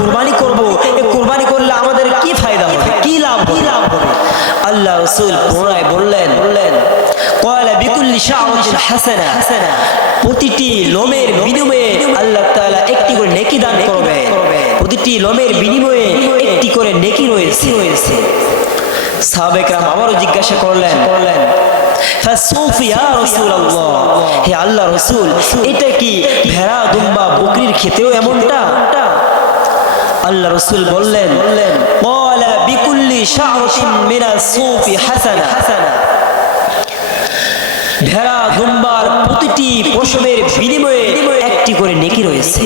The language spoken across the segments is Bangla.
কুরবানি করব, এই কুরবানি করলে আমাদের কি ফায়দা হবে, কি লাভ হবে? আল্লাহ রাসূল পুনরায় বললেন ক্বালা বিকুল্লি শাআরাতিন হাসানা, প্রতিটি লোমের বিনিময়ে আল্লাহ তাআলা একটি করে নেকি দান করবেন। প্রতিটি লোমের বিনিময়ে একটি করে নেকি রয়েছে। সাহাবায়ে কেরাম আবারও জিজ্ঞাসা করলেন ফাসৌফি ইয়া রাসূলুল্লাহ, হে আল্লাহ রাসূল, এটা কি ভেড়া দুম্বা বকরির ক্ষেতেও এমনটা? আল্লাহ রাসূল বললেন ক্বালা বিকুল্লি শাআরাতিন মিনাস সৌফি হাসানা, ভেড়া দুম্বার প্রতিটি পশমের বিনিময়ে একটি করে নেকি রয়েছে।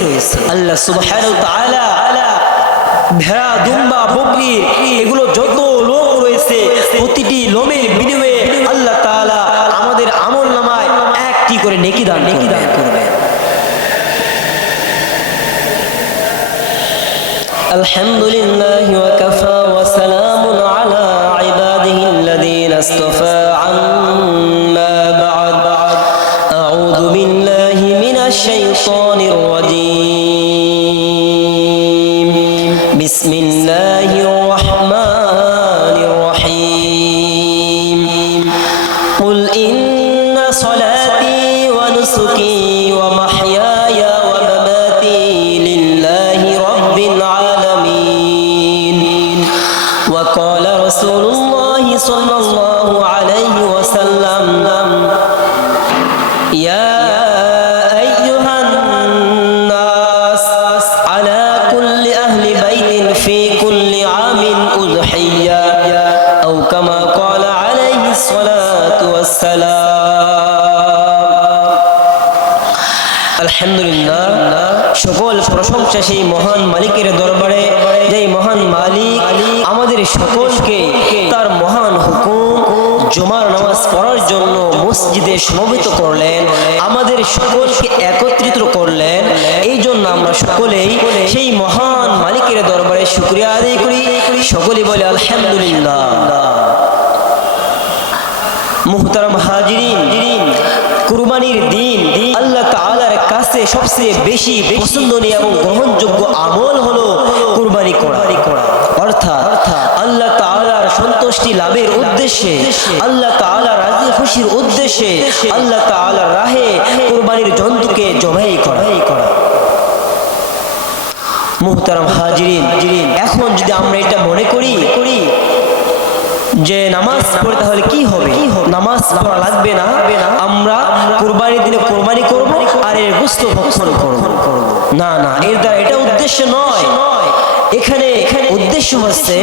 আল্লাহ সুবহানাহু ওয়া তাআলা ভেড়া দুম্বা বকরি এগুলো যত লোম রয়েছে প্রতিটি লোমের বিনিময়ে আল্লাহ তাআলা আমাদের আমলনামায় একটি করে নেকি দান করবেন। আলহামদুলিল্লাহি ওয়া কাফা ওয়া সালামুন আলা ইবাদিহিল্লাযীনা ইসতাফা আম্মা বা'দ। আউযু বিল্লাহি মিনাশ শাইতানির রাজীম। বিসমিল্লাহির রাহমানির রহিম। কুল ইন্না সলাতি ওয়া নুসুকি ওয়া মাহইয়ায়া ওয়া মামাতি লিল্লাহি রাব্বিল আলামিন। ওয়া ক্বালা রাসূলুল্লাহি সাল্লাল্লাহু আলাইহি ওয়াসাল্লাম ইয়া আইয়ুহান নাস আলা কুল্লি আহলি বাইতিন ফি কুল্লি আমিন উযহিয়া আও কামা ক্বালা আলাইহিস সালাতু ওয়াস সালাম। আলহামদুলিল্লাহ, সকল প্রশংসা সেই মহান মালিকের দরবারে, যেই মহান মালিক আমাদের সকলকে তার মহান হুকুম জুমার নামাজ পড়ার জন্য মসজিদে সমবেত করলেন, আমাদের সকলকে একত্রিত করলেন। এই জন্য আমরা সকলেই সেই মহান মালিকের দরবারে শুকরিয়া আদায় করি। সকলেই বলে আলহামদুলিল্লাহ। মুহতারাম হাজিরিন, কুরবানির দিন আল্লাহ তাআলার কাছে সবচেয়ে বেশি পছন্দনীয় এবং গ্রহণযোগ্য আমল হলো কুরবানি করা। অর্থাৎ আল্লাহ তাআলার সন্তুষ্টি লাভের উদ্দেশ্যে, আল্লাহ তাআলার রাজি খুশির উদ্দেশ্যে আল্লাহ তাআলার রাহে কুরবানির জন্তুকে জবাই করা। মুহতারাম হাজিরিন, এখন যদি আমরা এটা মনে করি যে নামাজ পড়ে তাহলে কি হবে, নামাজ পড়া লাগবে না, আমরা কুরবানির দিনে কুরবানি করব আর এর গোশত ভক্ষণ করব, না, এর দ্বারা এটা উদ্দেশ্য নয়। এখানে উদ্দেশ্য হচ্ছে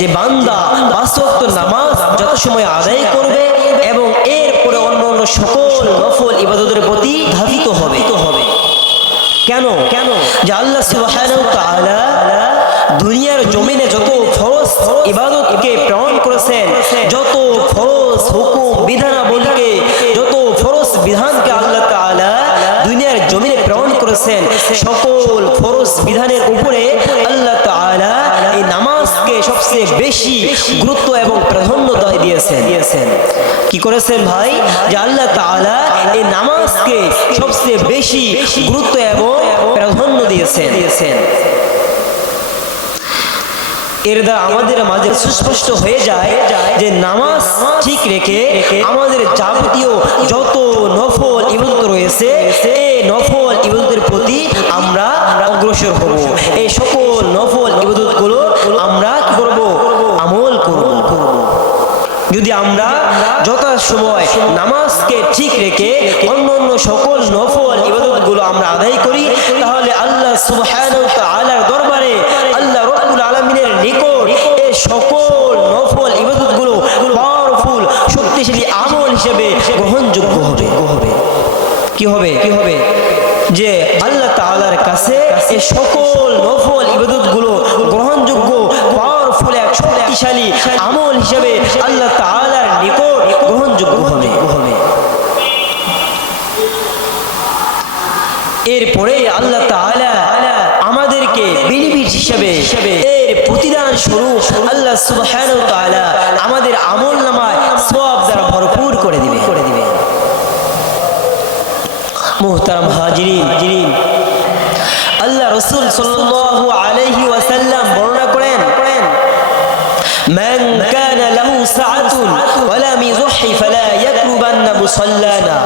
যে বান্দা ৫ ওয়াক্ত নামাজ যত সময় আদায় করবে এবং এরপরে অন্য সকল নফল ইবাদতের প্রতি ধাবিত হবে। কেন? যে আল্লাহ সুবহানাহু ওয়া তাআলা দুনিয়ার জমিনে যত ফরজ ইবাদতকে প্রেরণ করেছেন, যত ফরজ হুকুম বিধানাবলীকে, যত ফরজ বিধানকে আল্লাহ তাআলা দুনিয়ার জমিনে প্রেরণ করেছেন, সকল ফরজ বিধানের উপরে আল্লাহ তাআলা এই নামাজকে সবচেয়ে বেশি গুরুত্ব এবং প্রাধান্য দিয়েছেন। কি করেছেন ভাই? যে আল্লাহ তাআলা এই নামাজকে সবচেয়ে বেশি গুরুত্ব এবং প্রাধান্য দিয়েছেন। এর দ্বারা আমাদের মাঝে সুস্পষ্ট হয়ে যায় যে নামাজ ঠিক রেখে আমাদের যাবতীয় যত নফল ইবাদত রয়েছে এই নফল ইবাদতের প্রতি আমরা অগ্রসর হব। এই সকল নফল ইবাদতগুলো আমরা কি করব? আমল করব। যদি আমরা যথাসময় নামাজকে ঠিক রেখে অন্য সকল নফল ইবাদতগুলো আমরা আদায় করি, তাহলে আল্লাহ সুবহানাহু ওয়া তাআলার দরবারে আল্লাহ রাব্বুল আলামিনের নিকট এই সকল নফল ইবাদতগুলো পাওয়ারফুল শক্তিশালী আমল হিসেবে গ্রহণযোগ্য হবে। কি হবে? যে আল্লাহ তাআলার কাছে এই সকল নফল ইবাদতগুলো গ্রহণযোগ্য পাওয়ারফুল এক শক্তিশালী আমল হিসেবে আল্লাহ তাআলার নিকট গ্রহণযোগ্য হবে। এরপরে আল্লাহ তাআলা আমাদেরকে বেনিফিট হিসেবে এর প্রতিদান স্বরূপ আল্লাহ সুবহানাহু ওয়া তাআলা আমাদের আমলনামায় সওয়াব দ্বারা ভরপুর করে দিবে। মুহতারাম হাজিরিন, আল্লাহ রাসূল সাল্লাল্লাহু আলাইহি ওয়া মুসাল্লানা,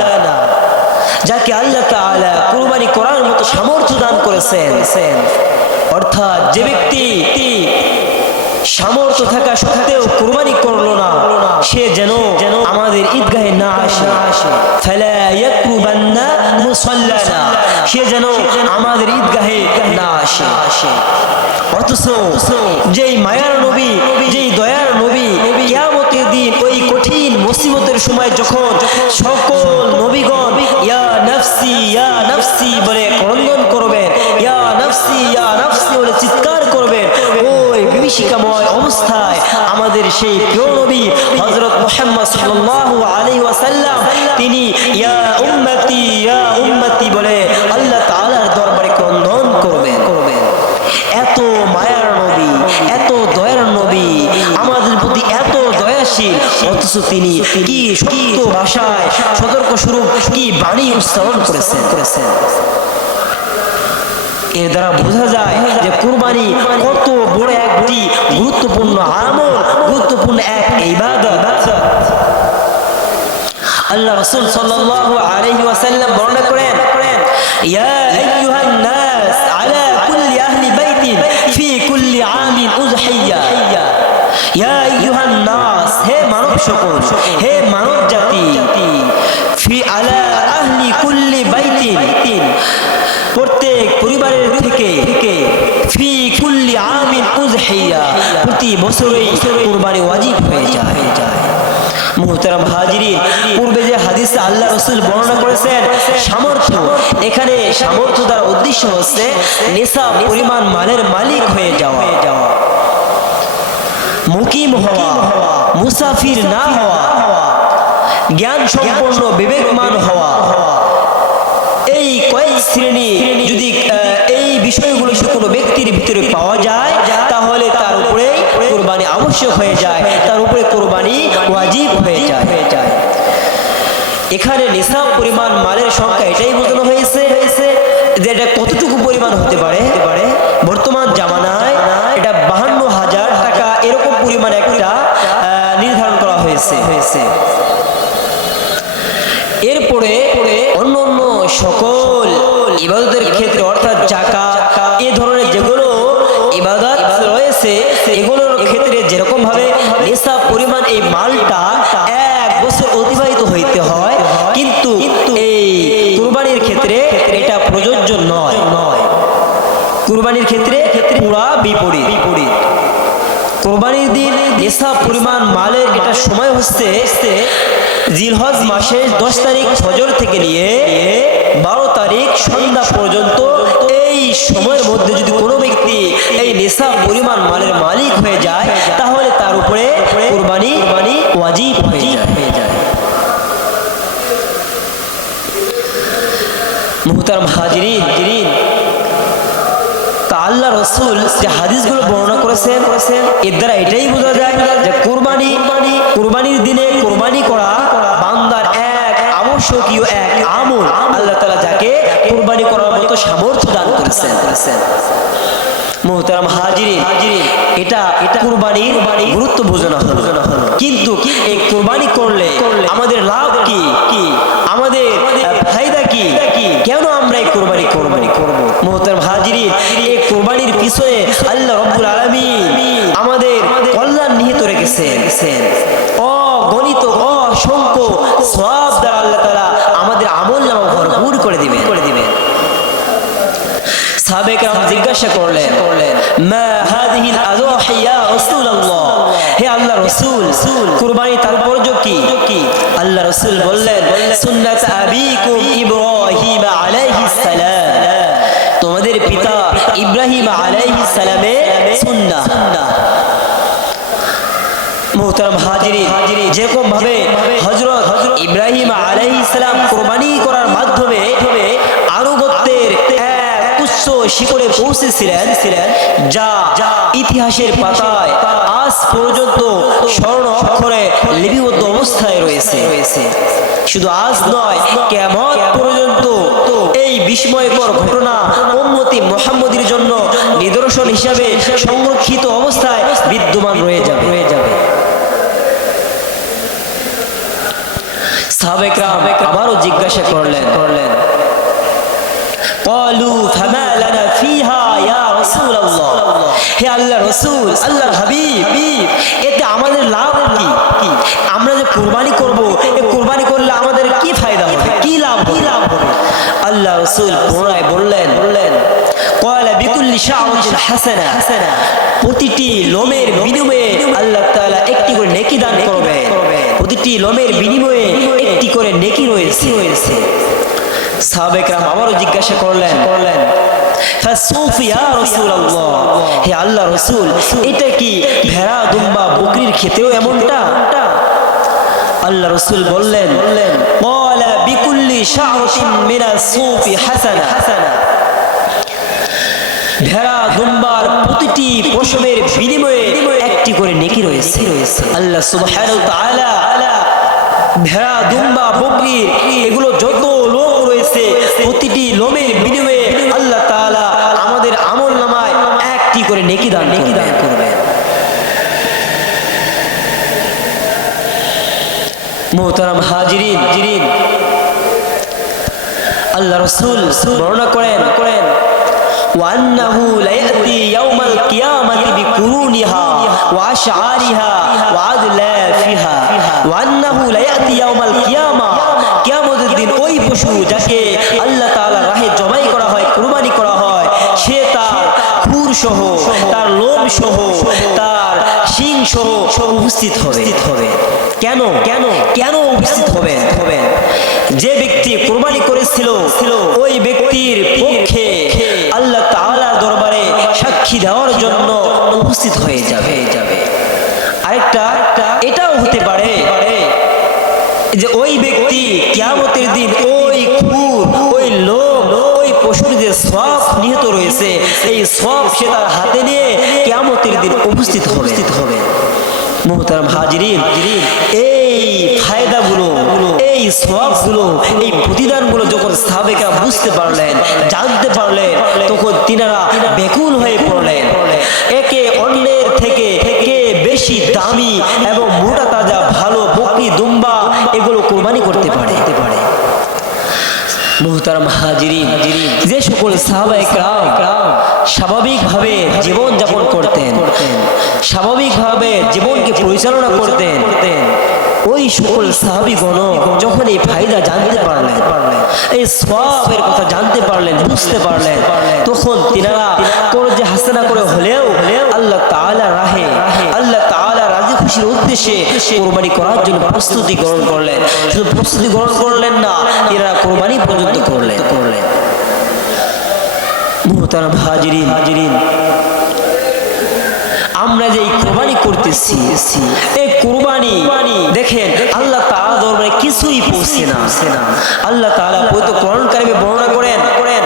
যাকে আল্লাহ তাআলা কুরবানি করার মতো সামর্থ্য দান করেছেন। অর্থাৎ যে ব্যক্তি সামর্থ্য থাকা সত্ত্বেও কুরবানি করলো না, সে যেন আমাদের ঈদগাহে না আসে। ফালা ইয়াকরুবান্না মুসাল্লানা, সে যেন আমাদের ঈদগাহে না আসে। অথচ যেই মায়ার নবী, যেই দয়ার নবী, কিয়ামতের দিন ওই কঠিন মুসিবতের সময় যখন সকল নবীগণ ইয়া নাফসি বলে ক্রন্দন করবেন, ইয়া নাফসি বলে চিৎকার করবেন, ওই বিভীষিকাময় অবস্থায় আমাদের সেই প্রিয় নবী হযরত মুহাম্মদ সাল্লাল্লাহু আলাইহি ওয়াসাল্লাম তিনি ইয়া উম্মতি বলে আল্লাহ তাআলার দরবারে ক্রন্দন করবেন। এত মায়ার নবী, এত দয়ার নবী, আমাদের প্রতি এত দয়াশীল, অথচ তিনি কি সত্য ভাষায় সতর্ক স্বরূপ কি বাণী উচ্চারণ করেছেন। এর দ্বারা বোঝা যায় যে কুরবানি কত বড় একটি গুরুত্বপূর্ণ আমল, গুরুত্বপূর্ণ এক ইবাদত। আল্লাহ রাসূল সাল্লাল্লাহু আলাইহি ওয়াসাল্লাম বর্ণনা করেন, ইয়া আইয়ুহান নাস আলা কুল্লি আহলি বাইতিন ফি কুল্লি আমিন উযহিয়া। ইয়া আইয়ুহান নাস, হে মানব সকল, হে মানব জাতি, ফি আলা আহলি কুল্লি বাইতিন, প্রত্যেক পরিবারের থেকে ফি কুল্লি আমিন উযহিয়া, প্রতি বছরেই কুরবানি ওয়াজিব হয়ে যায়। মুহতারাম হাজিরিন, পূর্বে যে হাদিসে আল্লাহ রাসূল বর্ণনা করেছেন সামর্থ্য, এখানে সামর্থ্য দ্বারা উদ্দেশ্য হচ্ছে নিসাব পরিমাণ মালের মালিক হয়ে যাওয়া, মুকিম হওয়া, মুসাফির না হওয়া, জ্ঞান সম্পন্ন বিবেকমান হওয়া। এই কয়েক শ্রেণী যদি এই বিষয়গুলো কোনো ব্যক্তির ভিতরে পাওয়া যায়, তাহলে তার উপরে কুরবানি আবশ্যক হয়ে যায়, তার উপরে কুরবানি ওয়াজিব হয়ে যায়। এখানে নিসাব পরিমাণ মালের সংখ্যা এটাই বোঝানো হয়েছে যে এটা কতটুকু পরিমাণ হতে পারে। বর্তমান জামানায় এটা 52,000 টাকা এরকম পরিমাণ একটা নির্ধারণ করা হয়েছে। এরপরে অন্য অন্য সকল ইবাদতের ক্ষেত্রে, অর্থাৎ যাকাত, এই ধরনের যেগুলো ইবাদত রয়েছে, এগুলোর ক্ষেত্রে যেরকম ভাবে নিসাব পরিমাণ এই মালটা 1 বছর অতিবাহিত হইতে হয়, কিন্তু এই কুরবানির ক্ষেত্রে এটা প্রযোজ্য নয়। কুরবানির ক্ষেত্রে পুরা বিপরীত। কুরবানির দিন নিসাব পরিমাণ মালের এটা সময় হচ্ছে জিলহজ মাসের 10 তারিখ ফজর থেকে নিয়ে 12 তারিখ সন্ধ্যা পর্যন্ত। এই সময়ের মধ্যে যদি কোনো ব্যক্তি এই নিসাব পরিমাণ মালের মালিক হয়ে যায়, তাহলে তার উপরে কুরবানি ওয়াজিব হয়ে যায়। মুহতারাম হাজিরিন, তা আল্লাহ রাসূল যে হাদিসগুলো বর্ণনা করেছেন, এর দ্বারা এটাই বোঝা যায় যে কুরবানির দিনে কুরবানি করা বান্দার এক আবশ্যকীয় এক আমল। আল্লাহ তাআলা যাকে কুরবানি করার মতো সামর্থ্য দান করেছেন। মুহতারাম হাজিরিন, এটা কুরবানির গুরুত্ব বোঝানো হলো। কিন্তু এই কুরবানি করলে আমাদের লাভ কি, আমাদের ফায়দা কি, কেন আমরা এই কুরবানি করব? মুহতারাম হাজিরিন, এই কুরবানির পিছনে আল্লাহ রাব্বুল আলামিন আমাদের কল্যাণ নিহিত রেখেছেন। অগণিত অসংখ্য সওয়াব দ্বারা আল্লাহ তাআলা আমাদের আমলনামা ভরপুর করে দিবেন। সাহাবায়ে কেরাম জিজ্ঞাসা করলেন, মা হাযিহিল আযওয়াহি ইয়া রাসূলুল্লাহ, হে আল্লাহর রাসূল, কুরবানি তাৎপর্য কি? আল্লাহ রাসূল বললেন, সুন্নাত আবিকুম ইব্রাহিম আলাইহিস সালাম, তোমাদের পিতা ইব্রাহিম আলাইহিস সালামের সুন্নাহ। মুহতারাম হাজিরিন, যেরকম ভাবে হযরত ইব্রাহিম আলাইহিস সালাম কুরবানি করার মাধ্যমে আনুগত্যের উচ্চ শিখরে পৌঁছেছিলেন, যা ইতিহাসের পাতায় আজ পর্যন্ত স্বর্ণ অক্ষরে লিপিবদ্ধ অবস্থায় রয়েছে। শুধু আজ নয়, কিয়ামত পর্যন্ত এই বিস্ময়কর ঘটনা উম্মতি মুহাম্মদীর জন্য নিদর্শন হিসাবে সংরক্ষিত অবস্থায় বিদ্যমান রয়ে যাবে। সাহাবায়ে কেরাম আবারও জিজ্ঞাসা করলেন ক্বালু ফামা লানা ফিহা ইয়া রাসূলুল্লাহ, হে আল্লাহর রাসূল, আল্লাহর হাবিব, এতে আমাদের লাভ কি? আমরা যে কুরবানি করব, এই কুরবানি করলে আমাদের কি ফায়দা হবে, কি লাভ হবে? আল্লাহ রাসূল পুনরায় বললেন ক্বালা বিকুল্লি শাআরাতিন হাসানা, প্রতিটি লোমের বিনিময়ে আল্লাহ তাআলা একটি করে নেকি দান করবে। প্রতিটি লোমের বিনিময়ে একটি করে নেকি রয়েছে। সাহাবায়ে কেরাম আবারও জিজ্ঞাসা করলেন ফাসুফ ইয়া রাসূলুল্লাহ, হে আল্লাহর রাসূল, এটা কি ভেড়া, দুম্বা, বকরির ক্ষেতেও এমনটা? আল্লাহ রাসূল বললেন ক্বালা বিকুল্লি শাআরাতিন মিনাস সুফি হাসানা, ভেড়া দুম্বার প্রতিটি পশমের বিনিময়ে একটি করে নেকি রয়েছে। আল্লাহ সুবহানাহু ওয়া তাআলা ভেড়া, দুম্বা, বকরি এগুলো যত লোম রয়েছে, প্রতিটি লোমের বিনিময়ে আল্লাহ তাআলা আমাদের আমলনামায় একটি করে নেকি দান করবেন। মুহতারাম হাজিরিন, আল্লাহ রাসূল বর্ণনা করেন وأنه ليأتي يوم القيامة بقرونها وأشعارها وأدلافها وأنه ليأتي يوم القيامة কিয়ামতের দিন ওই পশু যাকে আল্লাহ তাআলার রাহে জবাই করা হয়, কুরবানি করা হয়, সে তার খুর সহ, তার লোম সহ, তার শিং সহ উপস্থিত হবে। কেন উপস্থিত হবেন? যে ব্যক্তি কুরবানি করেছিল ওই ব্যক্তির পক্ষে আল্লাহ তাআলার দরবারে সাক্ষী দেওয়ার জন্য উপস্থিত হয়ে যাবে। আরেকটা এটাও হতে পারে যে ওই ব্যক্তি কিয়ামতের দিন ওই খুর, ওই লোম, ওই পশুর যে সওয়াব নিহত রয়েছে, এই সওয়াব সে তার হাতে নিয়ে কিয়ামতের দিন উপস্থিত হবে। মুহতারাম হাজিরিন, এই ফায়দাগুলো, এই সওয়াবগুলো, এই প্রতিদানগুলো যখন সাহাবায়ে কেরাম বুঝতে পারলেন, জানতে পারলেন, তখন তিনারা ব্যাকুল হয়ে পড়লেন। একে অন্যের থেকে কে বেশি দামি এবং মোটা তাজা ভালো বকরি, দুম্বা এগুলো কুরবানি করতে পারে। মুহতারাম হাজিরিন, যে সকল সাহাবায়ে কেরাম স্বাভাবিকভাবে জীবন যাপন করতেন, স্বাভাবিকভাবে জীবনকে পরিচালনা করতেন, ওই সকল সাহাবীগণ যখন এই ফায়দা জানতে পারলেন, এই সওয়াবের কথা জানতে পারলেন, বুঝতে পারলেন, তখন তিনারা করজে হাসানা করে হলেও আল্লাহ তাআলার রাহে, আল্লাহ তাআলার রাজি খুশির উদ্দেশ্যে কুরবানি করার জন্য প্রস্তুতি গ্রহণ করলেন। শুধু প্রস্তুতি গ্রহণ করলেন না, তিনারা কুরবানি পর্যন্ত করলেন। মুহতারাম হাজিরিন, আমরা যে কুরবানি করতেছি, এই কুরবানি দেখেন আল্লাহ তাআলার দরবারে কিছুই পৌঁছে না। আল্লাহ তাআলা পবিত্র কোরআন কারিমে বর্ণনা করেন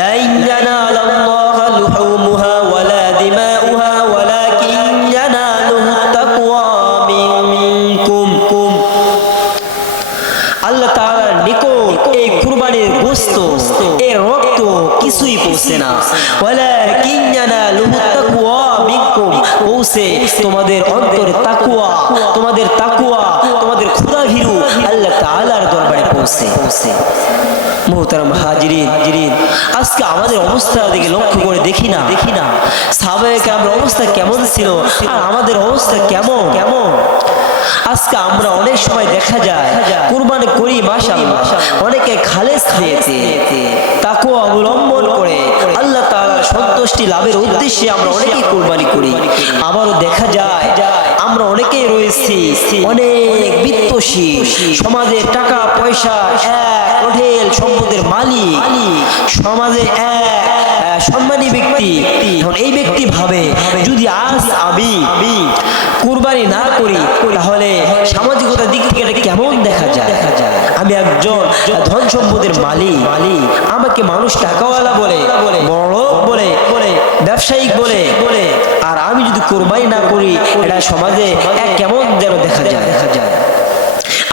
লা ইয়ানালাল্লাহু লুহুমুহা ওয়ালা দিমাউহা ওয়ালাকিন ইয়ানালুহুত তাকওয়া মিনকুম। আল্লাহ তাআলার নিকট এই কুরবানির গোশত, এর রক্ত কিছুই পৌঁছে না। ওয়ালাকিন ইয়ানালুহুত তাকওয়া মিনকুম, পৌঁছে তোমাদের অন্তরে তাকওয়া, তোমাদের খোদা ভীরু আল্লাহ তাআলার দরবারে পৌঁছে। মুহতারাম হাজিরিন, আজকে আমাদের অবস্থা দিকে লক্ষ্য করে দেখি না সাহাবায়ে কেরামের অবস্থা কেমন ছিল আর আমাদের অবস্থা কেমন। আজকে আমরা অনেক সময় দেখা যায় কুরবানি করি, মাশাআল্লাহ, অনেকে খালেস নিয়েছে, তাকওয়া অবলম্বন করে আল্লাহ তাআলার সন্তুষ্টি লাভের উদ্দেশ্যে আমরা অনেকেই কুরবানি করি। আবারও দেখা যায় আমরা অনেকেই রয়েছি অনেক বিত্তশীল, সমাজের টাকা পয়সা এক হোটেল সম্পদের মালিক, সমাজে এক সম্মানী ব্যক্তি। এই ব্যক্তি ভাবে যদি আজ আমি কুরবানি না করি তাহলে সামাজিকতার দিক থেকে এটা কেমন দেখা যায়। আমি একজন ধন সম্পদের মালিক, আমাকে মানুষ টাকাওয়ালা বলে, বড় বলে, ব্যবসায়িক বলে, আর আমি যদি কুরবানি না করি এটা সমাজে কেমন যেন দেখা যায়।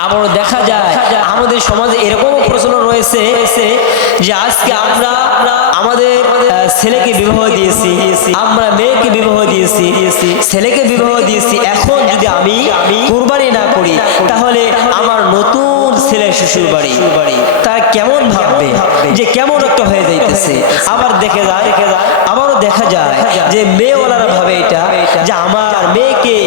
আবার দেখা যায় আমাদের সমাজে এরকম প্রচলন রয়েছে যে আজকে আমরা আমাদের ছেলেকে বিবাহ দিয়েছি, আমরা মেয়েকে বিবাহ দিয়েছি, ছেলেকে বিবাহ দিয়েছি, এখন যদি আমি কুরবানি না করি তাহলে আমার নতুন শ্বশুর বাড়ি, তার কেমন ভাববে যে কেমন একটা হয়ে যাইতেছে। আবার আবারও দেখা যায় যে মেয়েওয়ালারা ভাবে এটা যে আমার মেয়েকে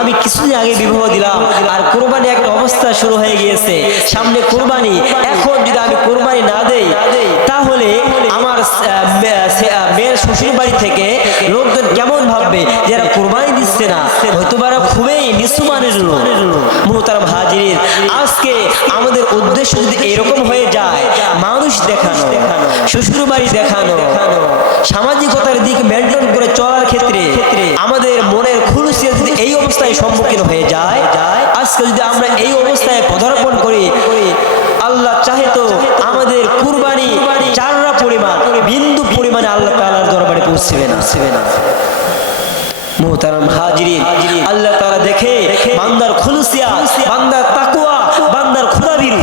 আমি কিছুদিন আগে বিবাহ দিলাম আর কোরবানি একটা অবস্থা শুরু হয়ে গিয়েছে, সামনে কোরবানি, এখন যদি আমি কোরবানি না দেই তাহলে আমার মেয়ের শ্বশুর বাড়ি থেকে লোকজন কেমন ভাববে যে এরা কোরবানি দিচ্ছে না, হয়তো বা খুবই নিচু মানের লোক। মুহতারাম হাজিরিন, আজকে আমাদের উদ্দেশ্য যদি এরকম হয়ে যায়, মানুষ দেখানো, শ্বশুর বাড়ি দেখানো, সামাজিকতার দিক মেনটেন করে চলার ক্ষেত্রে আমাদের মনের খুলুসিয়া যদি এই অবস্থায় সম্মুখীন হয়ে যায়, আজকে যদি আমরা এই অবস্থায় পদার্পণ করি, আল্লাহ চাহে তো আমাদের কুরবানি চাররা পরিমাণ, বিন্দু পরিমাণে আল্লাহ তাআলার দরবারে পৌঁছবে না। মুহতারাম হাজিরিন, আল্লাহ তাআলা দেখে বান্দার খুলুসিয়া, বান্দার তাকওয়া, বান্দার খোদাভীরু।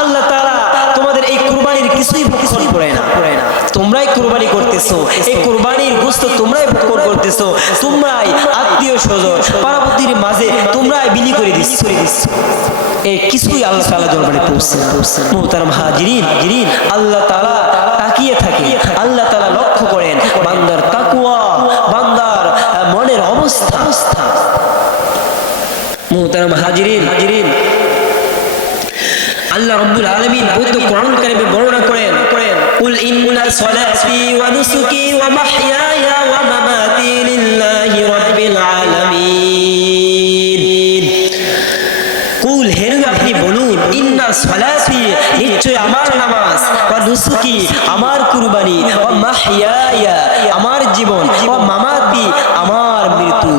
আল্লাহ তাআলা তোমাদের এই কুরবানির কিছুই ভক্ষণ করে না, তোমরাই কুরবানি করতেছো, এই কুরবানির গোশত তোমরাই ভক্ষণ করতেছো, তোমরাই আত্মীয় স্বজন পাড়াপতির মাঝে তোমরাই বিলি করে দিচ্ছ, এই কিছুই আল্লাহ তাআলা দরবারে পৌঁছে না। মুহতারাম হাজিরিন, আল্লাহ তাআলা তাকিয়ে থাকে, আল্লাহ তাআলা লক্ষ্য করেন বান্দার তাকওয়া, বান্দার মনের অবস্থা। মুহতারাম হাজিরিন, আল্লাহ রাব্বুল আলামিন পবিত্র কোরআন কারিমে বর্ণনা করেন, কুল ইন্না সলাতি ওয়া নুসুকি ওয়া মাহইয়ায়া ওয়া মামাতি লিল্লাহি রাব্বিল আলামিন। কুল, হে নবী আপনি বলুন, ইন্না সলাতি, নিশ্চয় আমার নামাজ, ওয়া নুসুকি আমার কুরবানি, ওয়া মাহইয়ায়া আমার জীবন, ওয়া মামাতি আমার মৃত্যু,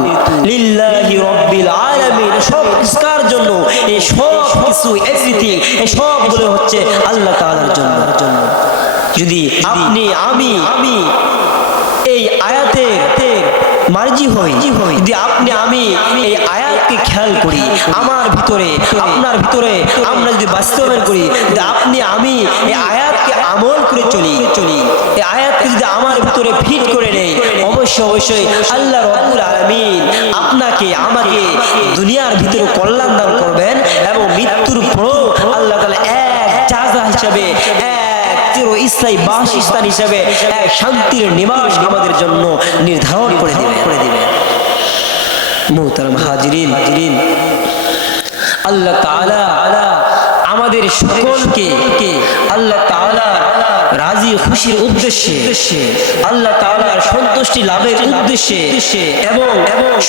লিল্লাহি রাব্বিল আলামিন, সব কার জন্য, এই সব কিছু, এভরিথিং, এই সবগুলো হচ্ছে আল্লাহ তাআলার জন্য। যদি আপনি আমি এই আয়াতের মার্জি হই, যদি আপনি আমি এই আয়াতকে খেয়াল করি, আমার ভিতরে আপনার ভিতরে আমরা যদি বাস্তবায়ন করি, যদি আপনি আমি এই আয়াতকে আমল করে চলি, এই আয়াতকে যদি আমার ভিতরে ফিট করে নেই, অবশ্যই আল্লাহ রাব্বুল আলামিন আপনাকে আমাকে দুনিয়ার ভিতরে কল্যাণ দান করবেন এবং মৃত্যুর পরও আল্লাহ তাআলা এক জাযা হিসাবে, স্থায়ী বাসস্থান হিসাবে এক শান্তির নিবাস আমাদের জন্য নির্ধারণ করে দিবে। মুহতারাম হাজিরিন, আল্লাহ তাআলা আমাদের সকলকে আল্লাহ তাআলা রাজি খুশির উদ্দেশ্যে, আল্লাহ তাআলার সন্তুষ্টি লাভের উদ্দেশ্যে এবং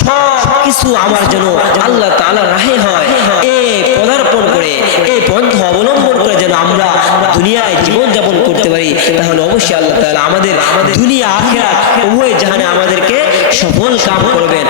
সব কিছু আমার জন্য আল্লাহ তাআলার রাহে হয়, এই পদার্পণ করে, এই পন্থা অবলম্বন করে যেন আমরা দুনিয়ায় জীবন যাপন করতে পারি, তাহলে অবশ্যই আল্লাহ তাআলা আমাদের দুনিয়া আখিরাত উভয় জাহানে আমাদেরকে সফল কাম করবেন।